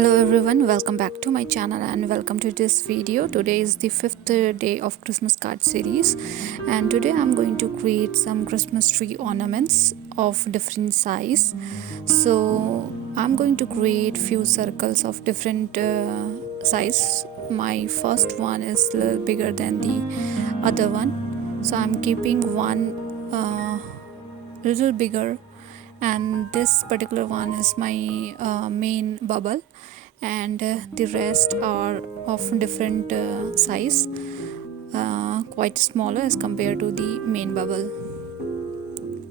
Hello everyone, welcome back to my channel and welcome to this video. Today is the fifth day of Christmas card series, and today I'm going to create some Christmas tree ornaments of different size. So I'm going to create few circles of different size. My first one is a little bigger than the other one, so I'm keeping one little bigger, and this particular one is my main bubble, and the rest are of different size, quite smaller as compared to the main bubble.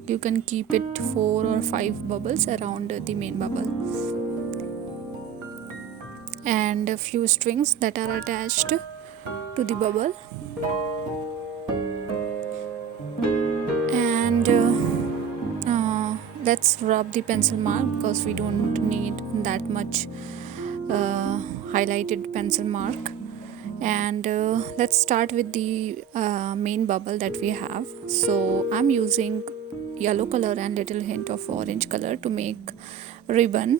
You can keep it 4 or 5 bubbles around the main bubble, and a few strings that are attached to the bubble, and let's rub the pencil mark because we don't need that much highlighted pencil mark. And let's start with the main bubble that we have. So I'm using yellow color and little hint of orange color to make ribbon.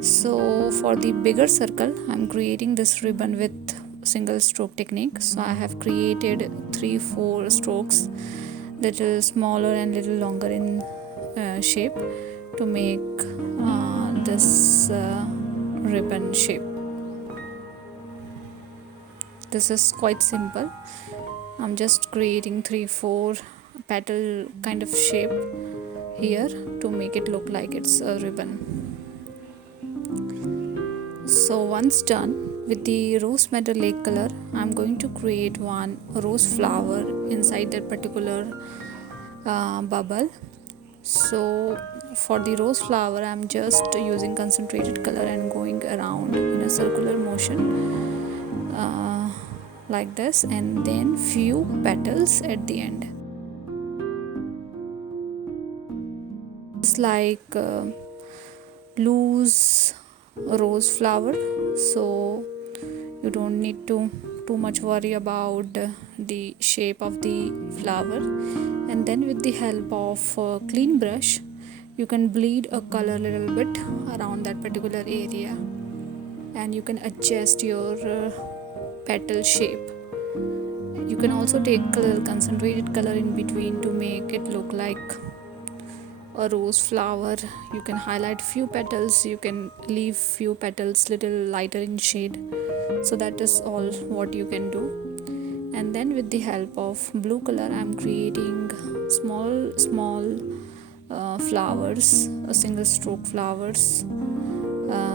So for the bigger circle, I'm creating this ribbon with single stroke technique. So I have created 3-4 strokes, little smaller and little longer in shape, to make this ribbon shape. This is quite simple. I'm just creating 3-4 petal kind of shape here to make it look like it's a ribbon. So once done with the rose metallic color, I'm going to create one rose flower inside that particular bubble. So for the rose flower, I'm just using concentrated color and going around in a circular motion like this, and then few petals at the end. It's like loose rose flower, so you don't need to too much worry about the shape of the flower. And then with the help of a clean brush, you can bleed a color a little bit around that particular area, and you can adjust your petal shape. You can also take a little concentrated color in between to make it look like a rose flower. You can highlight few petals, you can leave few petals little lighter in shade. So that is all what you can do. And then with the help of blue color, I'm creating small flowers, single stroke flowers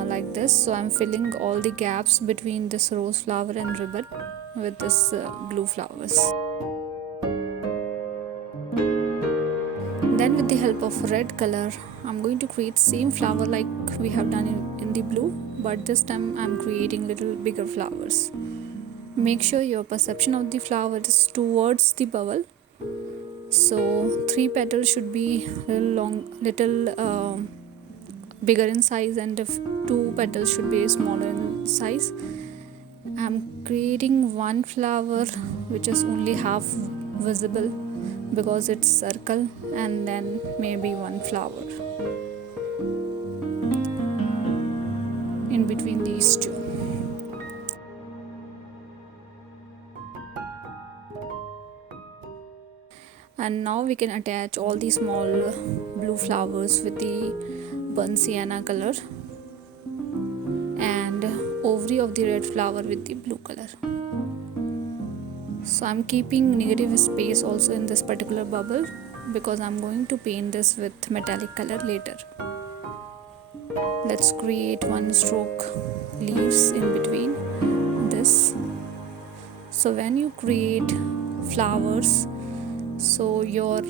like this. So I'm filling all the gaps between this rose flower and ribbon with this blue flowers. Then with the help of red color, I'm going to create same flower like we have done in the blue, but this time I'm creating little bigger flowers. Make sure your perception of the flower is towards the bubble. So 3 petals should be little bigger in size, and 2 petals should be smaller in size. I'm creating one flower which is only half visible because it's circle, and then maybe one flower in between these two. And now we can attach all the small blue flowers with the burnt sienna color, and ovary of the red flower with the blue color. So I'm keeping negative space also in this particular bubble because I'm going to paint this with metallic color later. Let's create one stroke leaves in between this. So when you create flowers, so your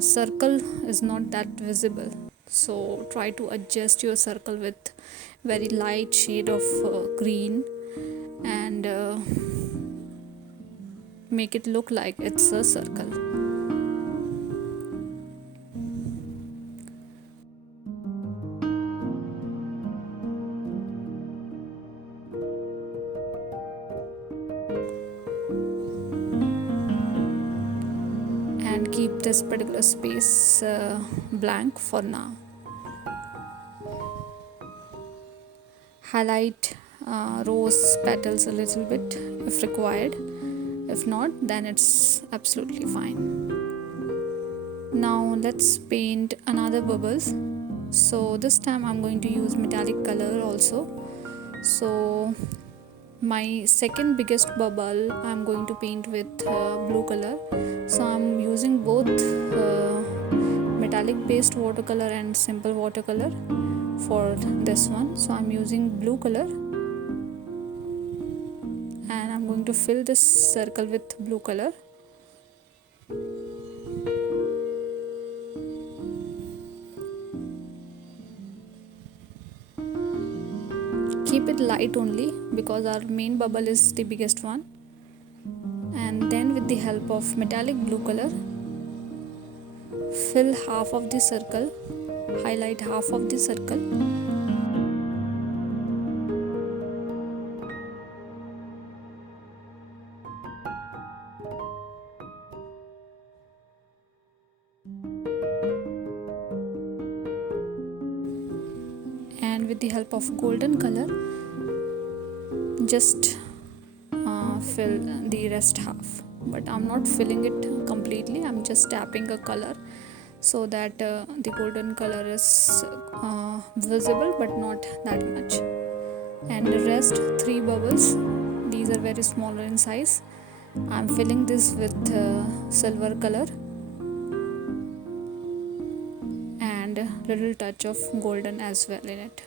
circle is not that visible, so try to adjust your circle with very light shade of green, and make it look like it's a circle. And keep this particular space blank for now. highlight rose petals a little bit if required. If not, then it's absolutely fine. Now let's paint another bubbles. So this time I'm going to use metallic color also. So my second biggest bubble I'm going to paint with blue color. So I'm using both metallic based watercolor and simple watercolor for this one. So I'm using blue color and I'm going to fill this circle with blue color. Keep it light only because our main bubble is the biggest one. And then with the help of metallic blue color, fill half of the circle, highlight half of the circle. And with the help of golden color, just fill the rest half, but I'm not filling it completely. I'm just tapping a color so that the golden color is visible but not that much. And the rest 3 bubbles, these are very smaller in size. I'm filling this with silver color and a little touch of golden as well in it.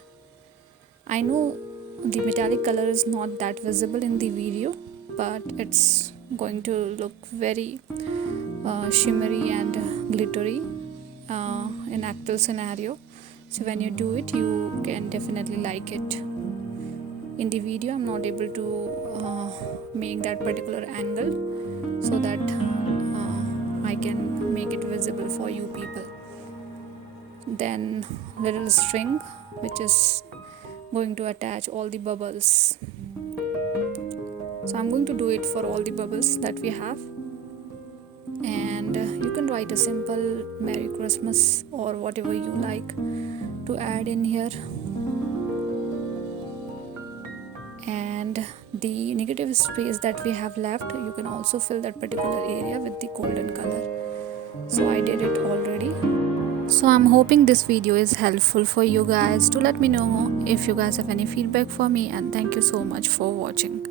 I know the metallic color is not that visible in the video, but it's going to look very shimmery and glittery in actual scenario. So when you do it, you can definitely like it. In the video I'm not able to make that particular angle so that I can make it visible for you people. Then little string which is going to attach all the bubbles. So I'm going to do it for all the bubbles that we have. And you can write a simple Merry Christmas or whatever you like to add in here. And the negative space that we have left, you can also fill that particular area with the golden color. So I did it already. So I'm hoping this video is helpful for you guys. Do let me know if you guys have any feedback for me, and thank you so much for watching.